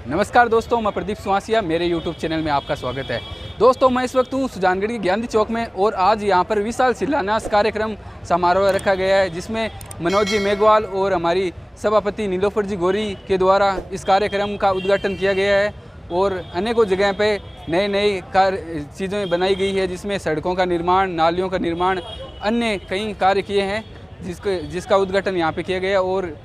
नमस्कार दोस्तों, मैं प्रदीप सुहासिया, मेरे YouTube चैनल में आपका स्वागत है। दोस्तों, मैं इस वक्त हूँ सुजानगढ़ की गांधी चौक में और आज यहाँ पर विशाल शिलान्यास कार्यक्रम समारोह रखा गया है, जिसमें मनोज जी मेघवाल और हमारी सभापति नीलोफर जी गौरी के द्वारा इस कार्यक्रम का उद्घाटन किया गया है। और अनेकों जगह पे नए नए चीज़ें बनाई गई है, जिसमें सड़कों का निर्माण, नालियों का निर्माण, अन्य कई कार्य किए हैं जिसका उद्घाटन यहाँ पे किया गया। और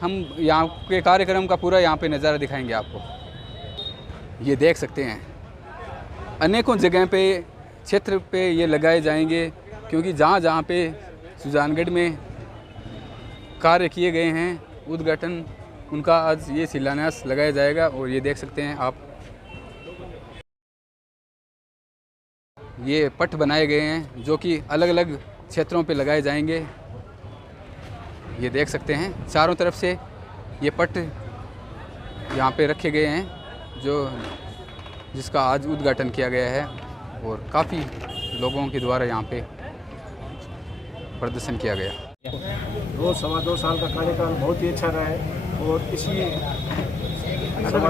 हम यहाँ के कार्यक्रम का पूरा यहाँ पे नज़ारा दिखाएंगे आपको। ये देख सकते हैं अनेकों जगह पे क्षेत्र पे ये लगाए जाएंगे, क्योंकि जहाँ जहाँ पे सुजानगढ़ में कार्य किए गए हैं उद्घाटन, उनका आज ये शिलान्यास लगाया जाएगा। और ये देख सकते हैं आप, ये पट बनाए गए हैं जो कि अलग अलग क्षेत्रों पे लगाए जाएंगे। ये देख सकते हैं चारों तरफ से ये पट यहाँ पे रखे गए हैं जिसका आज उद्घाटन किया गया है। और काफ़ी लोगों के द्वारा यहाँ पे प्रदर्शन किया गया। 2 साल का कार्यकाल बहुत ही अच्छा रहा है और इसी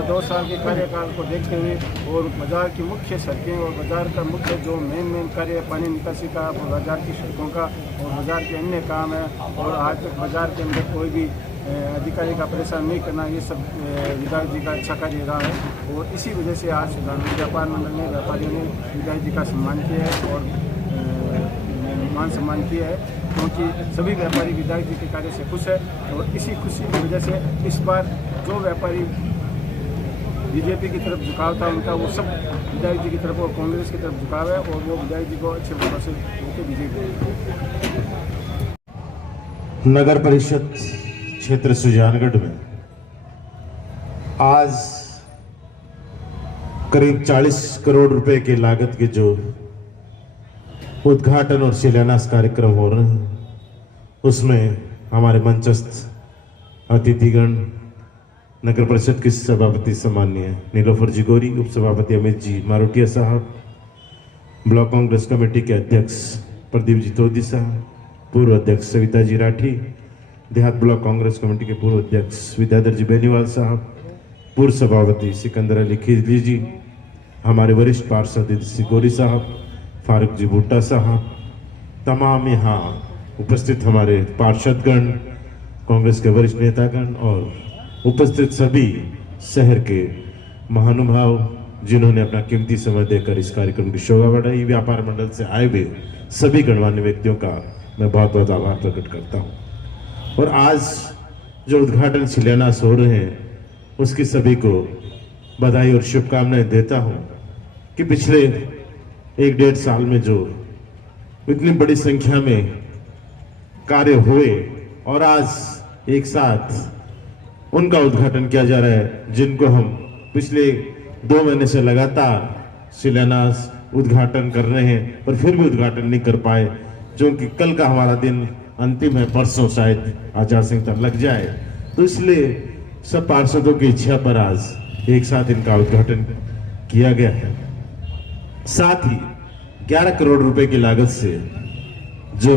2 साल के कार्यकाल को देखते हुए और बाज़ार की मुख्य सड़कें और बाज़ार का मुख्य जो मेन कार्य है पानी निकासी का और बाज़ार की सड़कों का और बाज़ार के अन्य काम है, और आज तक बाज़ार के अंदर कोई भी अधिकारी का परेशान नहीं करना, ये सब विधायक जी का अच्छा कार्य रहा है। और इसी वजह से आज सुजानगढ़ व्यापार मंडल ने व्यापारियों ने विधायक जी का सम्मान किया है और मान सम्मान किया है, क्योंकि सभी व्यापारी विधायक जी के कार्य से खुश है। और इसी खुशी की वजह से इस बार जो व्यापारी बीजेपी की तरफ झुकाव था उनका, वो सब विधायक जी की तरफ और कांग्रेस की तरफ झुकाव है, और वो विधायक जी को अच्छे वोटों से होकर विजयी। नगर परिषद क्षेत्र सुजानगढ़ में आज करीब 40 करोड़ रुपए की लागत के जो उद्घाटन और शिलान्यास कार्यक्रम हो रहे हैं, उसमें हमारे मंचस्थ अतिथिगण, नगर परिषद की सभापति सम्माननीय नीलोफर जी गौरी, उप सभापति अमित जी मारोटिया साहब, ब्लॉक कांग्रेस कमेटी के अध्यक्ष प्रदीप जी तोदी साहब, पूर्व अध्यक्ष सविता जी राठी, देहात ब्लॉक कांग्रेस कमेटी के पूर्व अध्यक्ष विद्याधर जी बेनीवाल साहब, पूर्व सभापति सिकंदर अली खिजली जी, हमारे वरिष्ठ पार्षद श्री गौरी साहब, फारूक जी भुट्टा साहब, तमाम यहाँ उपस्थित हमारे पार्षदगण, कांग्रेस के वरिष्ठ नेतागण और उपस्थित सभी शहर के महानुभाव जिन्होंने अपना कीमती समय देकर इस कार्यक्रम की शोभा बढ़ाई, व्यापार मंडल से आए हुए सभी गणमान्य व्यक्तियों का मैं बहुत बहुत आभार प्रकट करता हूं। और आज जो उद्घाटन शिलान्यास हो रहे हैं उसकी सभी को बधाई और शुभकामनाएं देता हूं कि पिछले 1-1.5 साल में जो इतनी बड़ी संख्या में कार्य हुए और आज एक साथ उनका उद्घाटन किया जा रहा है, जिनको हम पिछले 2 महीने से लगातार शिलान्यास उद्घाटन कर रहे हैं और फिर भी उद्घाटन नहीं कर पाए, जो कि कल का हमारा दिन अंतिम है, परसों शायद आचार संहिता लग जाए, तो इसलिए सब पार्षदों की इच्छा पर आज एक साथ इनका उद्घाटन किया गया है। साथ ही 11 करोड़ रुपए की लागत से जो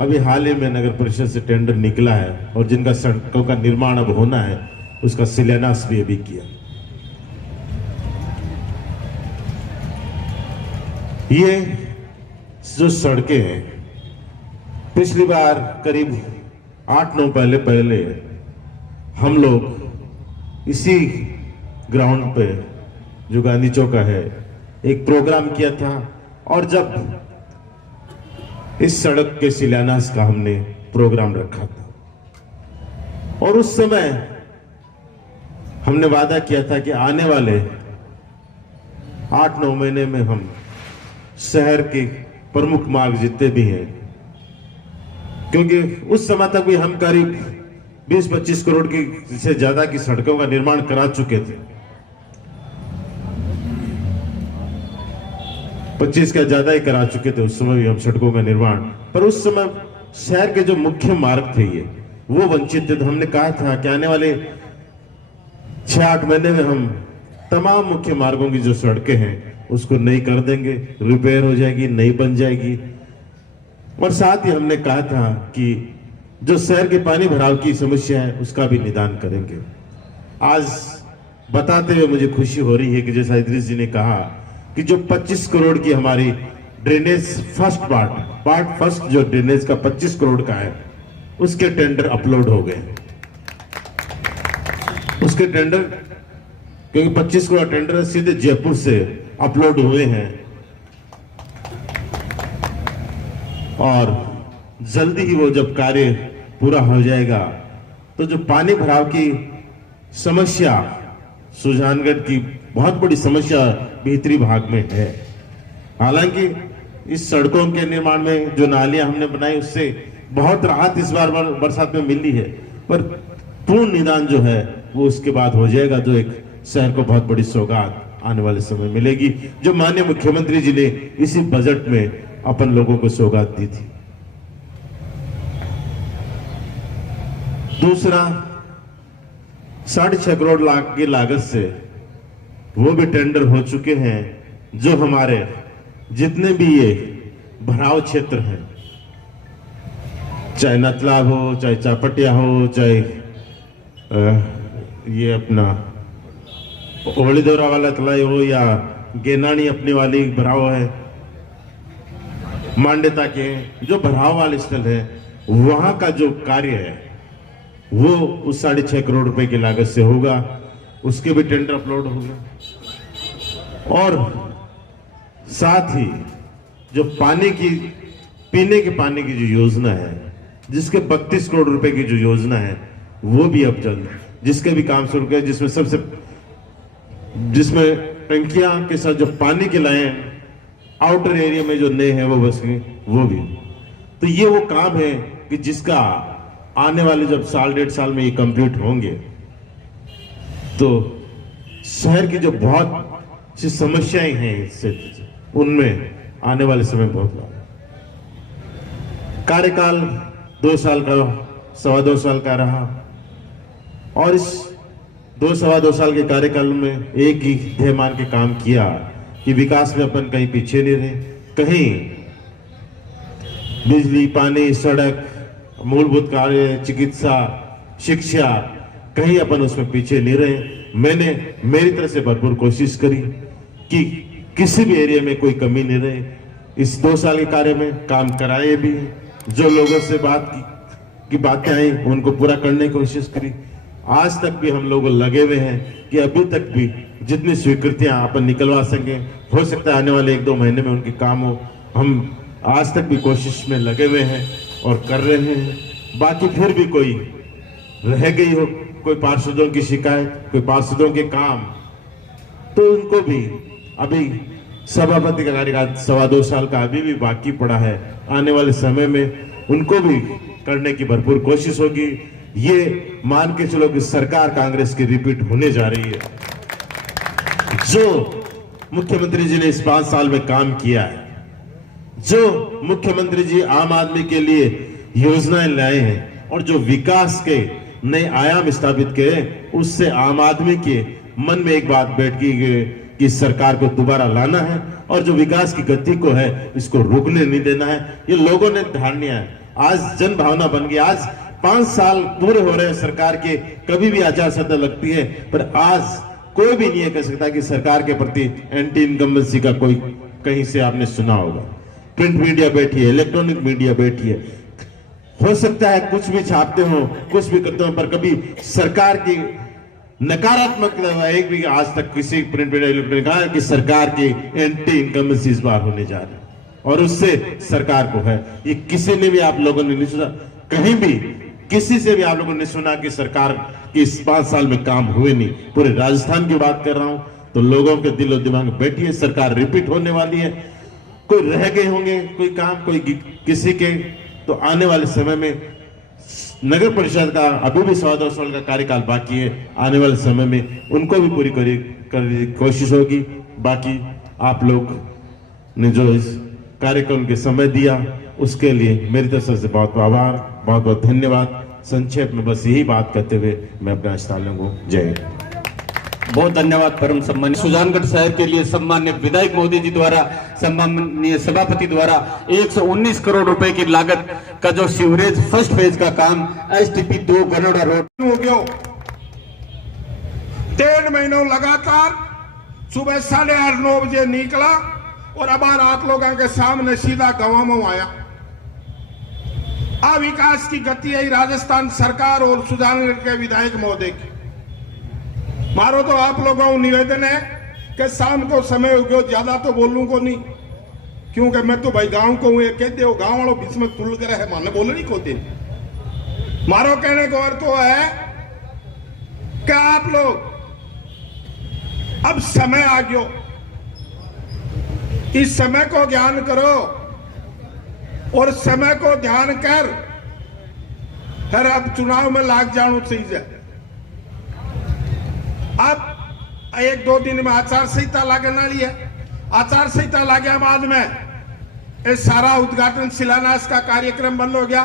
अभी हाल ही में नगर परिषद से टेंडर निकला है और जिनका सड़कों का निर्माण अब होना है, उसका शिलान्यास भी अभी किया। ये जो सड़कें हैं, पिछली बार करीब 8-9 पहले हम लोग इसी ग्राउंड पे जो गांधी चौक है एक प्रोग्राम किया था, और जब इस सड़क के शिलान्यास का हमने प्रोग्राम रखा था और उस समय हमने वादा किया था कि आने वाले 8-9 महीने में हम शहर के प्रमुख मार्ग जितने भी हैं, क्योंकि उस समय तक भी हम करीब 20-25 करोड़ की से ज्यादा की सड़कों का निर्माण करा चुके थे, 25 का ज्यादा ही करा चुके थे उस समय भी हम सड़कों का निर्माण। पर उस समय शहर के जो मुख्य मार्ग थे ये वो वंचित थे, तो हमने कहा था कि आने वाले 6-8 महीने में हम तमाम मुख्य मार्गों की जो सड़कें हैं उसको नई कर देंगे, रिपेयर हो जाएगी, नई बन जाएगी। और साथ ही हमने कहा था कि जो शहर के पानी भराव की समस्या है उसका भी निदान करेंगे। आज बताते हुए मुझे खुशी हो रही है कि जैसा इदरीस जी ने कहा कि जो 25 करोड़ की हमारी ड्रेनेज फर्स्ट पार्ट फर्स्ट जो ड्रेनेज का 25 करोड़ का है, उसके टेंडर अपलोड हो गए। उसके टेंडर, क्योंकि 25 करोड़ टेंडर सीधे जयपुर से अपलोड हुए हैं और जल्दी ही वो जब कार्य पूरा हो जाएगा तो जो पानी भराव की समस्या सुजानगढ़ की बहुत बड़ी समस्या भीतरी भाग में है। हालांकि इस सड़कों के निर्माण में जो नालियां हमने बनाई उससे बहुत राहत इस बार बरसात में मिली है, पर पूर्ण निदान जो है वो उसके बाद हो जाएगा, जो एक शहर को बहुत बड़ी सौगात आने वाले समय मिलेगी, जो माननीय मुख्यमंत्री जी ने इसी बजट में अपन लोगों को सौगात दी थी। दूसरा, 6.5 करोड़ लाख की लागत से वो भी टेंडर हो चुके हैं, जो हमारे जितने भी ये भराव क्षेत्र हैं, चाहे नतलाब हो, चाहे चापटिया हो, चाहे ये अपना ओवलीदोरा वाला तलाई हो या गेनानी अपने वाली भराव है, मांडेता के जो भराव वाले स्थल है, वहां का जो कार्य है वो उस 6.5 करोड़ रुपए की लागत से होगा। उसके भी टेंडर अपलोड होंगे और साथ ही जो पानी की पीने के पानी की जो योजना है, जिसके 32 करोड़ रुपए की जो योजना है, वो भी अब जल्द जिसके भी काम शुरू किया, जिसमें टंकियां के साथ जो पानी के लाइन आउटर एरिया में जो नए हैं वो बस वो भी, तो ये वो काम है कि जिसका आने वाले जब साल 1.5 साल में ये कंप्लीट होंगे तो शहर की जो बहुत सी समस्याएं हैं इससे, उनमें आने वाले समय बहुत लाभ। कार्यकाल 2 साल का, 2.25 साल का रहा और इस 2-2.25 साल के कार्यकाल में एक ही ध्येय मान के काम किया कि विकास में अपन कहीं पीछे नहीं रहे, कहीं बिजली, पानी, सड़क, मूलभूत कार्य, चिकित्सा, शिक्षा, कहीं अपन उसमें पीछे नहीं रहे। मैंने मेरी तरफ से भरपूर कोशिश करी कि किसी भी एरिया में कोई कमी नहीं रहे। इस 2 साल के कार्य में काम कराए भी, जो लोगों से बात की बातें आई उनको पूरा करने की कोशिश करी। आज तक भी हम लोग लगे हुए हैं कि अभी तक भी जितनी स्वीकृतियां अपन निकलवा सकें, हो सकता है आने वाले 1-2 महीने में उनके काम हो। हम आज तक भी कोशिश में लगे हुए हैं और कर रहे हैं। बाकी फिर भी कोई रह गई हो, कोई पार्षदों की शिकायत, कोई पार्षदों के काम, तो उनको भी अभी सभापति का कार्यकाल 2.25 साल का अभी भी बाकी पड़ा है। आने वाले समय में उनको भी करने की भरपूर कोशिश होगी। ये मान के चलो कि सरकार कांग्रेस की रिपीट होने जा रही है। जो मुख्यमंत्री जी ने इस 5 साल में काम किया है, जो मुख्यमंत्री जी आम आदमी के लिए योजनाएं लाए हैं और जो विकास के नए आयाम स्थापित किए, उससे आम आदमी के मन में एक बात बैठ गई कि सरकार को दोबारा लाना है और जो विकास की गति को है इसको रुकने नहीं देना है। ये लोगों ने ठान लिया है, आज जन भावना बन गई। आज 5 साल पूरे हो रहे हैं सरकार के, कभी भी आचार संहिता लगती है, पर आज कोई भी नहीं कह सकता कि सरकार के प्रति एंटी इनकम्बेंसी का कोई कहीं से आपने सुना होगा। प्रिंट मीडिया बैठी है, इलेक्ट्रॉनिक मीडिया बैठी है, हो सकता है कुछ भी छापते हो, कुछ भी करते हो, पर कभी सरकार की नकारात्मक एक भी आज तक किसी प्रिंट मीडिया इलेक्ट्रॉनिक कहा कि सरकार की एंटी इनकम्बेंसी इस बार होने जा रही है और उससे सरकार को है। ये किसी ने भी आप लोगों ने नहीं सुना, कहीं भी किसी से भी आप लोगों ने सुना कि सरकार की इस 5 साल में काम हुए नहीं। पूरे राजस्थान की बात कर रहा हूं, तो लोगों के दिलो दिमाग में बैठी है, सरकार रिपीट होने वाली है। कोई रह गए होंगे कोई काम, कोई किसी के, तो आने वाले समय में नगर परिषद का अभी भी 2.25 साल का कार्यकाल बाकी है, आने वाले समय में उनको भी पूरी कोशिश होगी। बाकी आप लोग ने जो इस कार्यक्रम के समय दिया उसके लिए मेरी तरफ से बहुत आभार, बहुत बहुत धन्यवाद। संक्षेप में बस यही बात करते हुए मैं अपना स्थान लूंगा। जय हिंद। बहुत धन्यवाद। परम सम्मानित सुजानगढ़ शहर के लिए सम्मान्य विधायक मोदी जी द्वारा, सम्माननीय सभापति द्वारा 119 करोड़ रुपए की लागत का जो सीवरेज फर्स्ट फेज का काम STP 2 गनोड़ा रोड हो गया 3 3 महीनों लगातार सुबह 8:30-9 बजे निकला और अब आप लोगों के सामने सीधा गांव में आया। आ विकास की गति है राजस्थान सरकार और सुजानगढ़ के विधायक महोदय की। मारो तो आप लोगों को निवेदन है कि शाम को समय हो गया, ज्यादा तो बोलूं को नहीं, क्योंकि मैं तो भाई गांव को हूं, ये कहते हो गांव वालों बीच में तुल कर है, माने बोलनी को दिन। मारो कहने का अर्थ तो है कि आप लोग अब समय आ गयो, इस समय को ज्ञान करो और समय को ध्यान कर फिर अब चुनाव में लाग जाना चाहिए। अब 1-2 दिन में आचार संहिता लागने वाली है। आचार संहिता लागे बाद में ये सारा उद्घाटन शिलान्यास का कार्यक्रम बंद हो गया।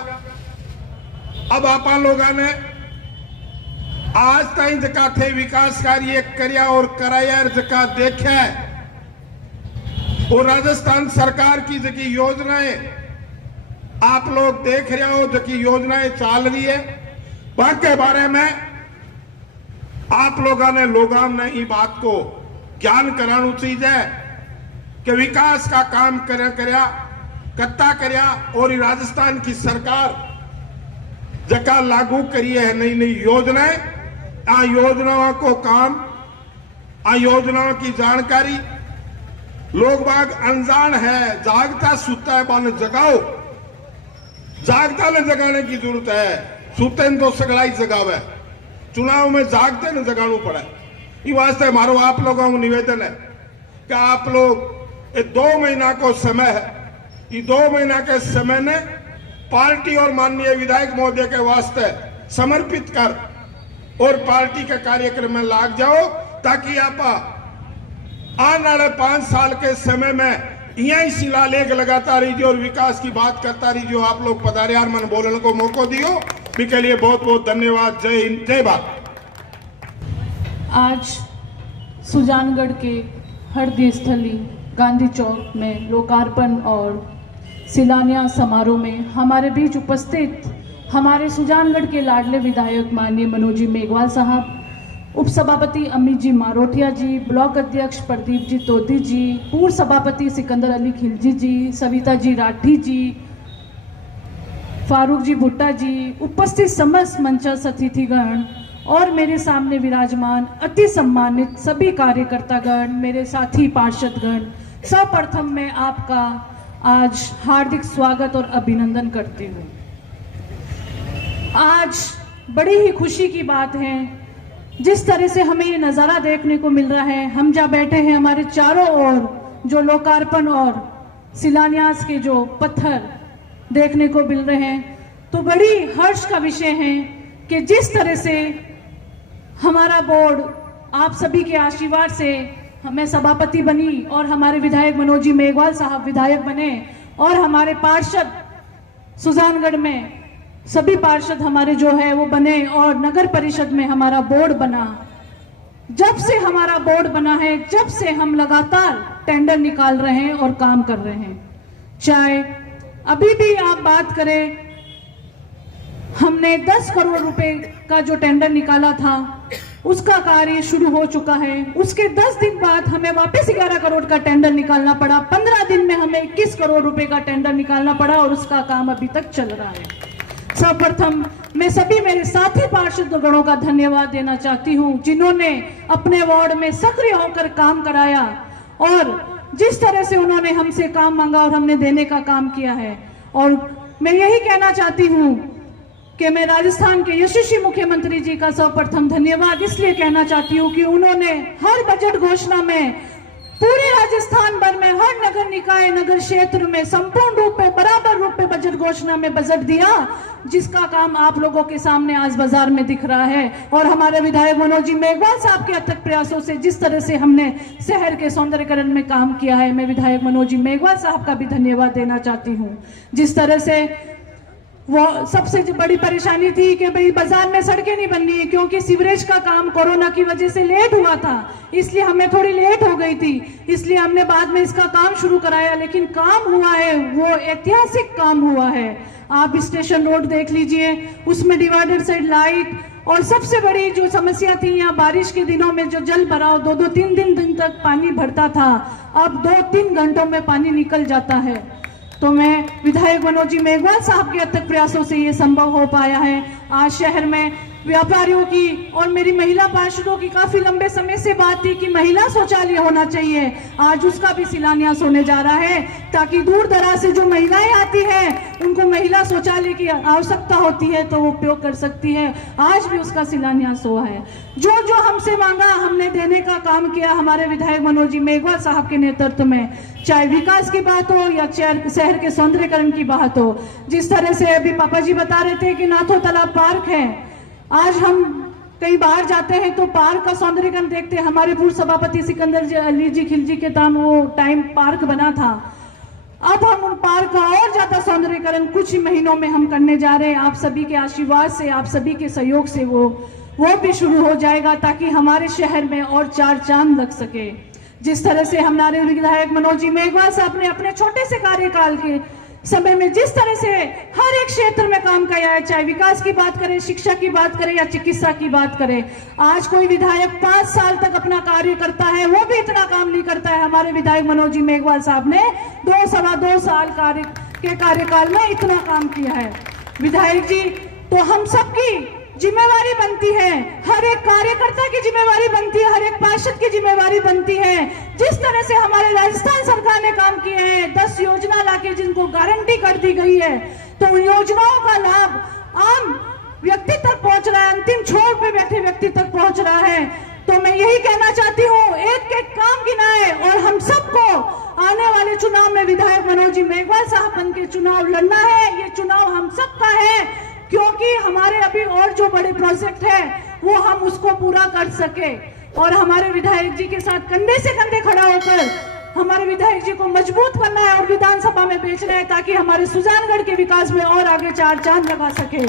अब आप लोगों ने आज तक जका थे विकास कार्य करया और कराया जका देखा और राजस्थान सरकार की जकी योजनाएं आप लोग देख रहे हो, जकी योजनाएं चल रही है, बाकी बारे में आप लोगों ने ये बात को ज्ञान कराना चाहिए कि विकास का काम करता करया और राजस्थान की सरकार जका लागू करी है नई नई योजनाएं, आ योजनाओं को काम, आ योजनाओं की जानकारी लोग बाग अनजान है, जागता सुता है बन जगाओ, जागता ने जगाने की जरूरत है, सुते तो सगलाई जगावे, चुनाव में जागते न जगाना पड़ा। इस वास्ते मारो आप लोगों को निवेदन है कि आप लोग ये 2 महीना को समय है, ये 2 महीना के समय ने पार्टी और माननीय विधायक महोदय के वास्ते समर्पित कर और पार्टी के कार्यक्रम में लाग जाओ, ताकि आप आने वाले 5 साल के समय में यही शिलालेख लगाता रहिए और विकास की बात करता रहिए। आप लोग पधारे यार, मन बोलने को मौका दियो, इसके लिए बहुत बहुत धन्यवाद। जय हिंद, जय भारत। आज सुजानगढ़ के हृदय स्थली गांधी चौक में लोकार्पण और शिलान्यास समारोह में हमारे बीच उपस्थित हमारे सुजानगढ़ के लाडले विधायक माननीय मनोज जी मेघवाल साहब, उप सभापति अमित जी मारोटिया जी, ब्लॉक अध्यक्ष प्रदीप जी तोती जी, पूर्व सभापति सिकंदर अली खिलजी जी, सविता जी राठी जी, फारूक जी भुट्टा जी, उपस्थित समस्त मंचस्थ अतिथिगण और मेरे सामने विराजमान अति सम्मानित सभी कार्यकर्तागण, मेरे साथी पार्षदगण, सर्वप्रथम मैं आपका आज हार्दिक स्वागत और अभिनंदन करती हूँ। आज बड़ी ही खुशी की बात है, जिस तरह से हमें ये नज़ारा देखने को मिल रहा है। हम जहाँ बैठे हैं, हमारे चारों ओर जो लोकार्पण और शिलान्यास के जो पत्थर देखने को मिल रहे हैं, तो बड़ी हर्ष का विषय है कि जिस तरह से हमारा बोर्ड आप सभी के आशीर्वाद से मैं सभापति बनी और हमारे विधायक मनोज जी मेघवाल साहब विधायक बने और हमारे पार्षद सुजानगढ़ में सभी पार्षद हमारे जो है वो बने और नगर परिषद में हमारा बोर्ड बना। जब से हमारा बोर्ड बना है, जब से हम लगातार टेंडर निकाल रहे हैं और काम कर रहे हैं। चाहे अभी भी आप बात करें, हमने 10 करोड़ रुपए का जो टेंडर निकाला था उसका कार्य शुरू हो चुका है। उसके 10 दिन बाद हमें वापस 11 करोड़ का टेंडर निकालना पड़ा। 15 दिन में हमें 21 करोड़ रुपए का टेंडर निकालना पड़ा और उसका काम अभी तक चल रहा है। सर्वप्रथम मैं सभी मेरे साथी पार्षदगणों का धन्यवाद देना चाहती हूं, जिन्होंने अपने वार्ड में सक्रिय होकर काम कराया और जिस तरह से उन्होंने हमसे काम मांगा और हमने देने का काम किया है। और मैं यही कहना चाहती हूं कि मैं राजस्थान के यशस्वी मुख्यमंत्री जी का सर्वप्रथम धन्यवाद इसलिए कहना चाहती हूं कि उन्होंने हर बजट घोषणा में पूरे राजस्थान भर में हर नगर निकाय नगर क्षेत्र में संपूर्ण रूप में बराबर रूप में बजट घोषणा में बजट दिया, जिसका काम आप लोगों के सामने आज बाजार में दिख रहा है। और हमारे विधायक मनोज जी मेघवाल साहब के अथक प्रयासों से जिस तरह से हमने शहर के सौंदर्यीकरण में काम किया है, मैं विधायक मनोज जी मेघवाल साहब का भी धन्यवाद देना चाहती हूँ। जिस तरह से वो सबसे बड़ी परेशानी थी कि भाई बाजार में सड़कें नहीं बननी है, क्योंकि सीवरेज का काम कोरोना की वजह से लेट हुआ था, इसलिए हमें थोड़ी लेट हो गई थी, इसलिए हमने बाद में इसका काम शुरू कराया। लेकिन काम हुआ है वो ऐतिहासिक काम हुआ है। आप स्टेशन रोड देख लीजिए, उसमें डिवाइडर साइड लाइट और सबसे बड़ी जो समस्या थी यहाँ बारिश के दिनों में जो जल भराव 2-3 दिन तक पानी भरता था, अब 2-3 घंटों में पानी निकल जाता है। तो मैं विधायक मनोज जी मेघवाल साहब के अथक प्रयासों से ये संभव हो पाया है। आज शहर में व्यापारियों की और मेरी महिला पार्षदों की काफी लंबे समय से बात थी कि महिला शौचालय होना चाहिए। आज उसका भी शिलान्यास होने जा रहा है, ताकि दूर दराज से जो महिलाएं आती हैं उनको महिला शौचालय की आवश्यकता होती है तो वो उपयोग कर सकती है। आज भी उसका शिलान्यास हुआ है। जो जो हमसे मांगा हमने देने का काम किया हमारे विधायक मनोज जी मेघवाल साहब के नेतृत्व में, चाहे विकास की बात हो या शहर के सौंदर्यीकरण की बात हो। जिस तरह से अभी पापा जी बता रहे थे कि नाथो तालाब पार्क है, आज हम कई बार जाते हैं तो पार्क का सौंदर्यीकरण देखते हैं। हमारे पूर्व सभापति सिकंदर अली जी खिलजी के टाइम पार्क बना था। अब हम उन पार्क का और ज्यादा सौंदर्यीकरण कुछ ही महीनों में हम करने जा रहे हैं। आप सभी के आशीर्वाद से, आप सभी के सहयोग से वो भी शुरू हो जाएगा, ताकि हमारे शहर में और 4 चांद लग सके। जिस तरह से हमारे विधायक मनोज जी मेघवाल साहब ने अपने छोटे से कार्यकाल के समय में जिस तरह से हर एक क्षेत्र में काम किया है, चाहे विकास की बात करें, शिक्षा की बात करें या चिकित्सा की बात करें। आज कोई विधायक 5 साल तक अपना कार्य करता है, वो भी इतना काम नहीं करता है। हमारे विधायक मनोज जी मेघवाल साहब ने 2-2.25 साल कार्यकाल में इतना काम किया है। विधायक जी, तो हम सबकी जिम्मेवारी बनती है, हर एक कार्यकर्ता की जिम्मेवारी बनती है, हर एक पार्षद की जिम्मेवारी बनती है। जिस तरह से हमारे राजस्थान सरकार ने काम किए हैं, 10 योजना लाके जिनको गारंटी कर दी गई है, तो उन योजनाओं का लाभ आम व्यक्ति तक पहुंच रहा है, अंतिम छोर पे बैठे व्यक्ति तक पहुंच रहा है। तो मैं यही कहना चाहती हूँ, एक काम गिनाए और हम सबको आने वाले चुनाव में विधायक मनोज जी मेघवाल साहब बन के चुनाव लड़ना है। ये चुनाव हम सबका है, क्योंकि हमारे अभी और जो बड़े प्रोजेक्ट है वो हम उसको पूरा कर सके, और हमारे विधायक जी के साथ कंधे से कंधे खड़ा होकर हमारे विधायक जी को मजबूत करना है और विधानसभा में भेजना है, ताकि हमारे सुजानगढ़ के विकास में और आगे 4 चांद लगा सके।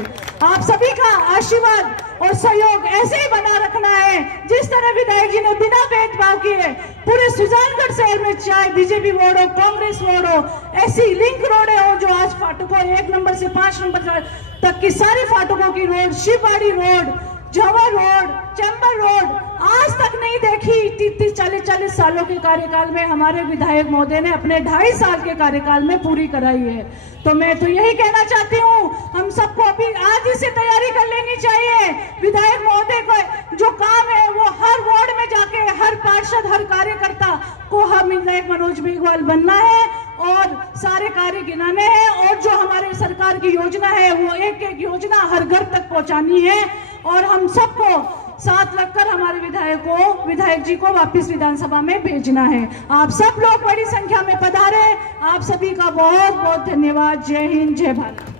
आप सभी का आशीर्वाद और सहयोग ऐसे ही बना रखना है, जिस तरह विधायक जी ने बिना भेदभाव किए पूरे सुजानगढ़ शहर में, चाहे बीजेपी वार्ड हो, कांग्रेस वार्ड हो, ऐसी लिंक रोडें हो जो आज फाटकों 1 नंबर से 5 नंबर तक की सारी फाटकों की road, Shivbari road, Jawar road, chamber road आज तक नहीं देखी। 30-40 सालों के कार्यकाल में हमारे विधायक महोदय ने अपने 2.5 साल के कार्यकाल में पूरी कराई है। तो मैं तो यही कहना चाहती हूँ, हम सबको अभी आज ही से तैयारी कर लेनी चाहिए। विधायक महोदय को जो काम है वो हर वार्ड में जाके हर पार्षद, हर कार्यकर्ता को हम विधायक मनोज मेघवाल बनना है और सारे कार्य गिनाने हैं, और जो हमारे सरकार की योजना है वो एक योजना हर घर तक पहुंचानी है, और हम सबको साथ लगकर हमारे विधायक जी को वापस विधानसभा में भेजना है। आप सब लोग बड़ी संख्या में पधारे, आप सभी का बहुत बहुत धन्यवाद। जय हिंद, जय भारत।